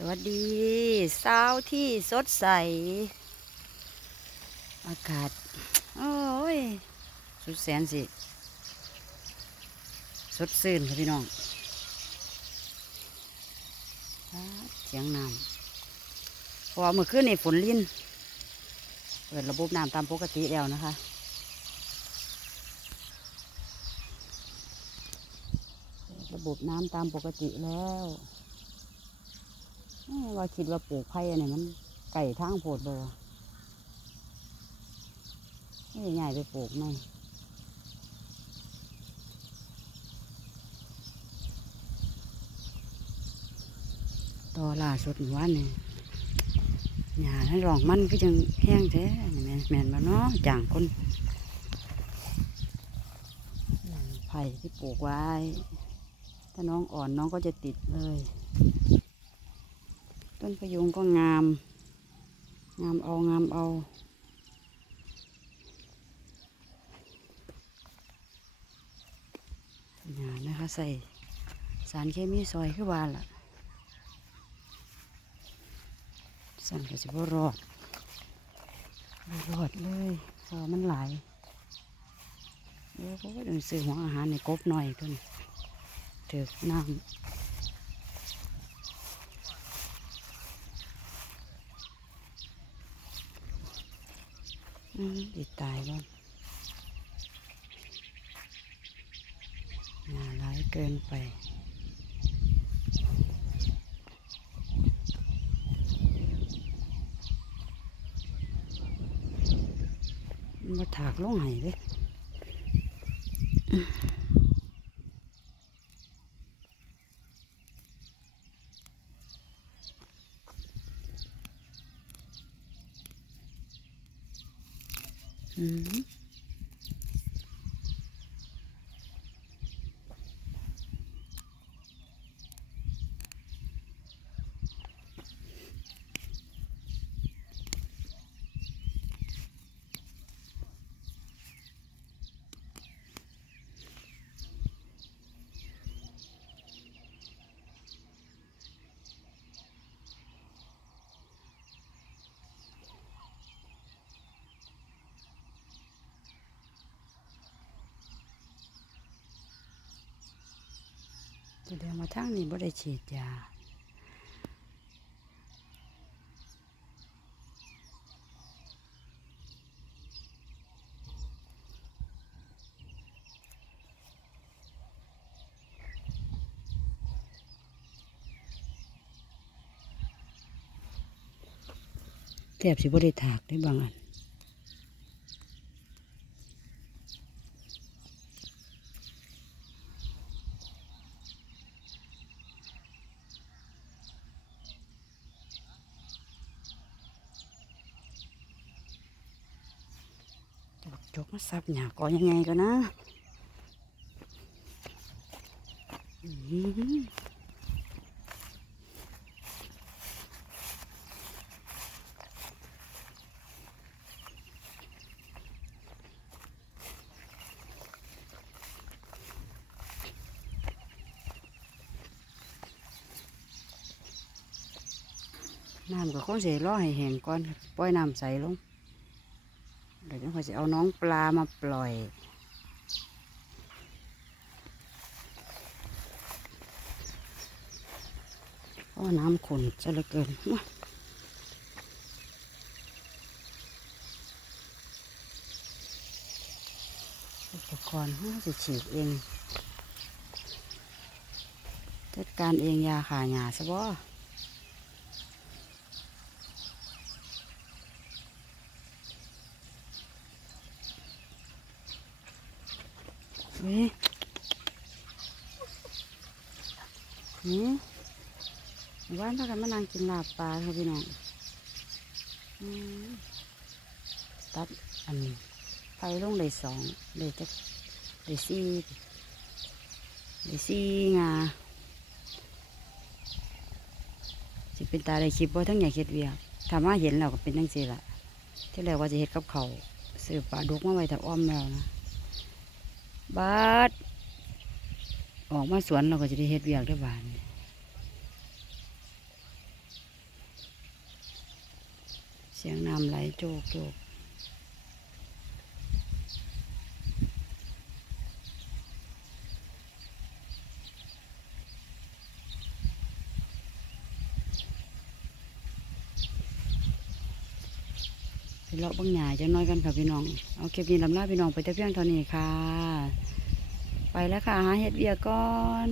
สวัสดีเช้าที่สดใส อากาศ โอ้ย สุดแสนสิ สดซื่นค่ะพี่น้องเสียงน้ำพราะว่าเมื่อคืนนี่ฝนลิ้น เปิดระบบน้ำตามปกติแล้วนะคะระบบน้ำตามปกติแล้ว ว่าคิดว่าปลูกไผ่อันนี้มันไก่ทางโพดบ่วะไม่ได้ง่ายไปปลูกไหมต่อล่าสุดวานนี่หญ้าให้รองมันก็จังแห้งแท้แม่นแม่นบ่เนาะจางคนไผ่ที่ปลูกไว้ ถ้าน้องอ่อนน้องก็จะติดเลย ต้นพยุงก็งาม งามเอางามเอาอย่านะคะใส่สารเคมีซอยขึ้นวานล่ะสั่นก็สิบ่รอดบ่รอดเลยเพอมันหลายเดี๋ยวเขาก็ต้องซื้อหัวอาหารในกบหน่อยเพิ่นถือกน้ำ ติดตายบ้างงานร้ายเกินไปมาถากลงไห้เลย อื แสดงว่าทางนี้บ่ได้ฉีดยาแทบสิบ่ได้ถากได้บางอัน จะบักจกมาซับหยาก่อนยังไงก็นะอื้อหือน้ำก็คงสิรอให้แห้งก่อนครับปล่อยน้ำใสลง เดี๋ยวจะเอาน้องปลามาปล่อย เพราะน้ำขุ่นจะเหลือเกินอุปกรณ์เขาจะฉีดเองจัดการเองยาขาหยาซะบ่ เฮ้ยนี่ว่านพากันมานั่งกินลาบปลาค่ะพี่น้องตัดอันนี้ไฟลงเลยสองเลยจะเลยสี่เลยสี่งาสิเป็นตาได้คลิปว่าทั้งอยากเฮ็ดเวียกถ้ามาเห็นเราก็เป็นทั้งสี่ละที่แรกว่าจะเฮ็ดกับเขาวซื้อปลาดุกมาไว้ถ้าอ้อมแล้วนะ บาดออกมาสวนเราก็จะได้เห็ดเวียงได้บานเสียงน้ำไหลโจกโจก เลาะบางหยาจะน้อยกันค่ะพี่น้อง เอาเก็บยินลำลาพี่น้องไปแต่เพียงเท่านี้ค่ะ ไปแล้วค่ะหาเห็ดเบียก่อน